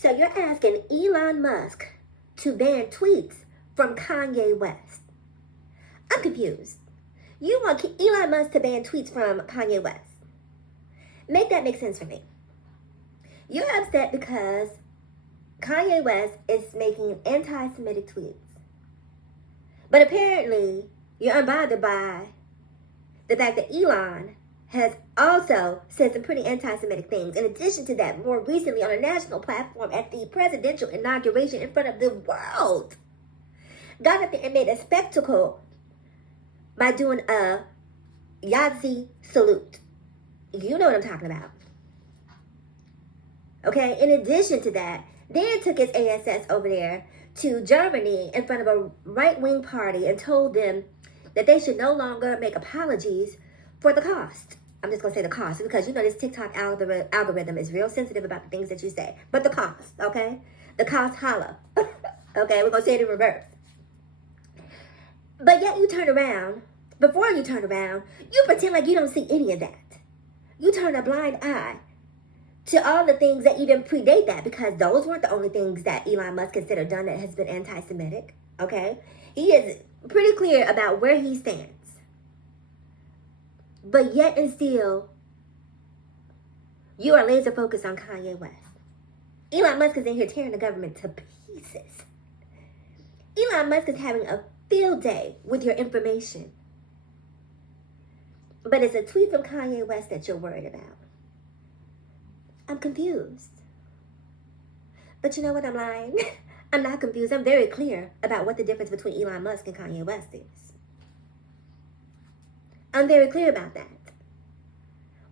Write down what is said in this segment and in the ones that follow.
So you're asking Elon Musk to ban tweets from Kanye West. I'm confused. You want Elon Musk to ban tweets from Kanye West. Make that make sense for me. You're upset because Kanye West is making anti-Semitic tweets. But apparently, you're unbothered by the fact that Elon has also said some pretty anti-Semitic things. In addition to that, more recently on a national platform at the presidential inauguration in front of the world, got up there and made a spectacle by doing a Yahtzee salute. You know what I'm talking about. Okay, in addition to that, then took his ASS over there to Germany in front of a right-wing party and told them that they should no longer make apologies for the cost. I'm just going to say the cost because you know this TikTok algorithm is real sensitive about the things that you say. But the cost, okay? The cost holla. Okay, we're going to say it in reverse. But yet you turn around, before you turn around, you pretend like you don't see any of that. You turn a blind eye to all the things that even predate that because those weren't the only things that Elon Musk considered done that has been anti-Semitic, okay? He is pretty clear about where he stands. But yet and still, you are laser focused on Kanye West. Elon Musk is in here tearing the government to pieces. Elon Musk is having a field day with your information. But it's a tweet from Kanye West that you're worried about. I'm confused. But you know what? I'm lying. I'm not confused. I'm very clear about what the difference between Elon Musk and Kanye West is. I'm very clear about that.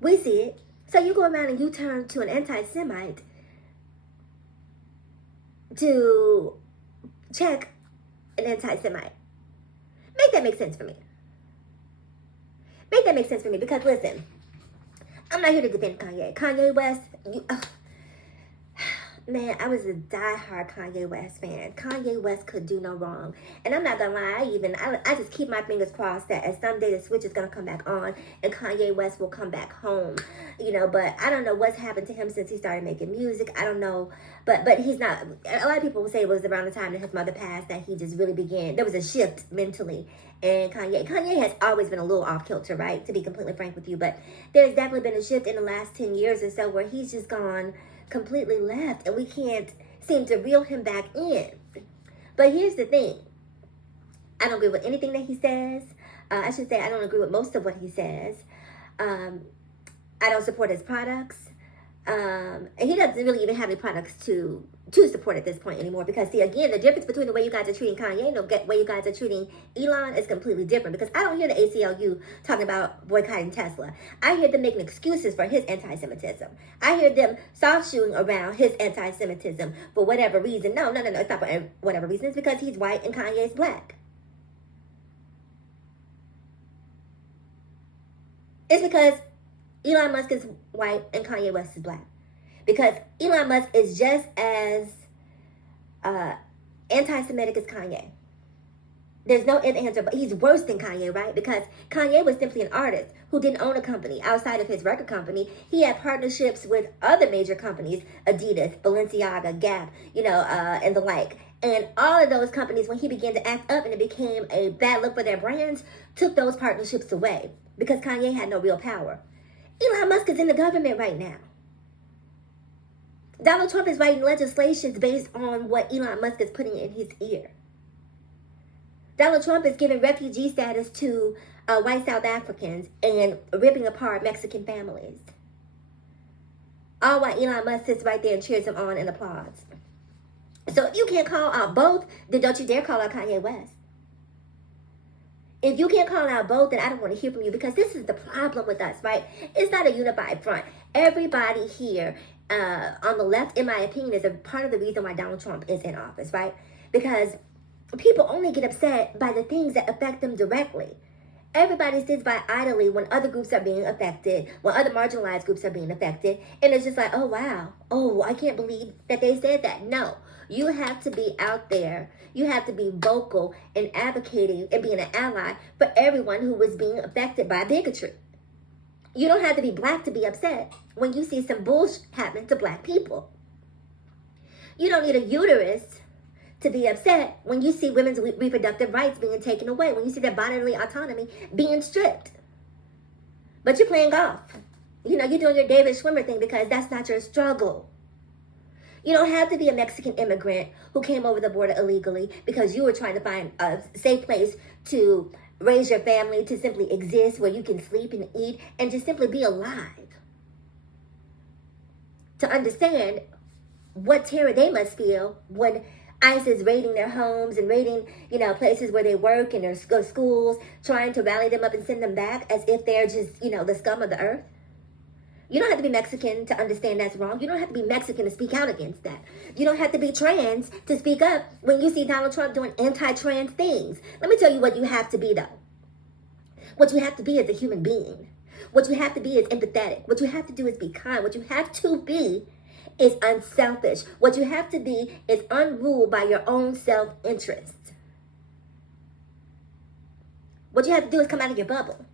We see it. So you go around and you turn to an anti-Semite to check an anti-Semite. Make that make sense for me. Make that make sense for me because listen, I'm not here to defend Kanye. Kanye West, man, I was a diehard Kanye West fan. Kanye West could do no wrong. And I'm not gonna lie, I just keep my fingers crossed that at someday the switch is gonna come back on and Kanye West will come back home. You know, but I don't know what's happened to him since he started making music. I don't know. But he's not, a lot of people will say it was around the time that his mother passed that he just really began, there was a shift mentally. And Kanye has always been a little off kilter, right? To be completely frank with you. But there's definitely been a shift in the last 10 years or so where he's just gone completely left and we can't seem to reel him back in. But here's the thing. I don't agree with anything that he says. I should say I don't agree with most of what he says. I don't support his products. And he doesn't really even have any products to support at this point anymore because, see, again, the difference between the way you guys are treating Kanye and the way you guys are treating Elon is completely different because I don't hear the ACLU talking about boycotting Tesla. I hear them making excuses for his anti-Semitism. I hear them soft-shoeing around his anti-Semitism for whatever reason. No, it's not for whatever reason. It's because he's white and Kanye's black. It's because Elon Musk is white and Kanye West is black. Because Elon Musk is just as anti-Semitic as Kanye. There's no answer, but he's worse than Kanye, right? Because Kanye was simply an artist who didn't own a company. Outside of his record company, he had partnerships with other major companies, Adidas, Balenciaga, Gap, and the like. And all of those companies, when he began to act up and it became a bad look for their brands, took those partnerships away because Kanye had no real power. Elon Musk is in the government right now. Donald Trump is writing legislations based on what Elon Musk is putting in his ear. Donald Trump is giving refugee status to white South Africans and ripping apart Mexican families. All while Elon Musk sits right there and cheers him on and applauds. So if you can't call out both, then don't you dare call out Kanye West. If you can't call out both, then I don't want to hear from you because this is the problem with us, right? It's not a unified front. Everybody here on the left, in my opinion, is a part of the reason why Donald Trump is in office, right? Because people only get upset by the things that affect them directly. Everybody sits by idly when other groups are being affected, when other marginalized groups are being affected, and it's just like, oh, wow. Oh, I can't believe that they said that. No, you have to be out there. You have to be vocal and advocating and being an ally for everyone who was being affected by bigotry. You don't have to be black to be upset when you see some bullshit happening to black people. You don't need a uterus to be upset when you see women's reproductive rights being taken away, when you see their bodily autonomy being stripped. But you're playing golf. You're doing your David Schwimmer thing because that's not your struggle. You don't have to be a Mexican immigrant who came over the border illegally because you were trying to find a safe place to raise your family, to simply exist where you can sleep and eat and just simply be alive. To understand what terror they must feel when ICE is raiding their homes and raiding, places where they work and their schools, trying to rally them up and send them back as if they're just, the scum of the earth. You don't have to be Mexican to understand that's wrong. You don't have to be Mexican to speak out against that. You don't have to be trans to speak up when you see Donald Trump doing anti-trans things. Let me tell you what you have to be, though. What you have to be is a human being. What you have to be is empathetic. What you have to do is be kind. What you have to be is unselfish. What you have to be is unruled by your own self-interest. What you have to do is come out of your bubble.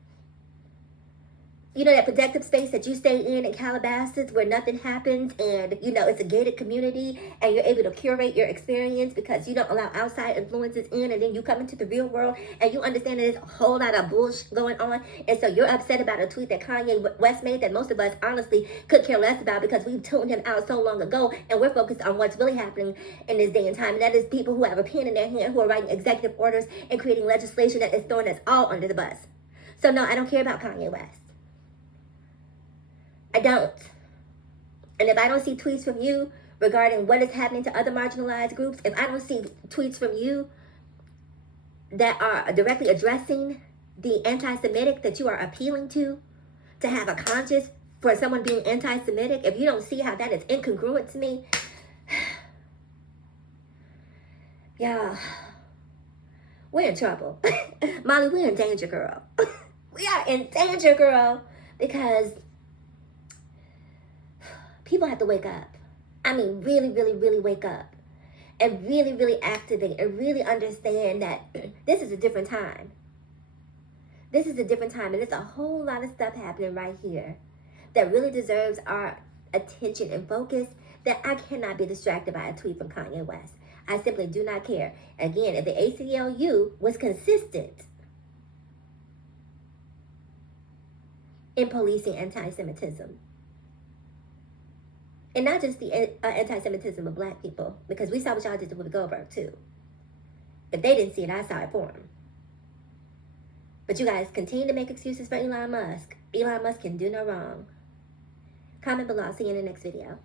That protective space that you stay in Calabasas where nothing happens and, it's a gated community and you're able to curate your experience because you don't allow outside influences in, and then you come into the real world and you understand that there's a whole lot of bullshit going on, and so you're upset about a tweet that Kanye West made that most of us honestly could care less about because we've tuned him out so long ago and we're focused on what's really happening in this day and time, and that is people who have a pen in their hand who are writing executive orders and creating legislation that is throwing us all under the bus. So no, I don't care about Kanye West. I don't. And if I don't see tweets from you regarding what is happening to other marginalized groups, if I don't see tweets from you that are directly addressing the anti-Semitic that you are appealing to have a conscience for someone being anti-Semitic, if you don't see how that is incongruent to me, yeah, we're in trouble. Molly, we're in danger, girl. We are in danger, girl, because people have to wake up. I mean, really, really, really wake up and really, really activate and really understand that this is a different time. This is a different time, and there's a whole lot of stuff happening right here that really deserves our attention and focus that I cannot be distracted by a tweet from Kanye West. I simply do not care. Again, if the ACLU was consistent in policing anti-Semitism, and not just the anti-Semitism of black people, because we saw what y'all did to Whoopi Goldberg too. If they didn't see it, I saw it for them. But you guys continue to make excuses for Elon Musk. Elon Musk can do no wrong. Comment below. I'll see you in the next video.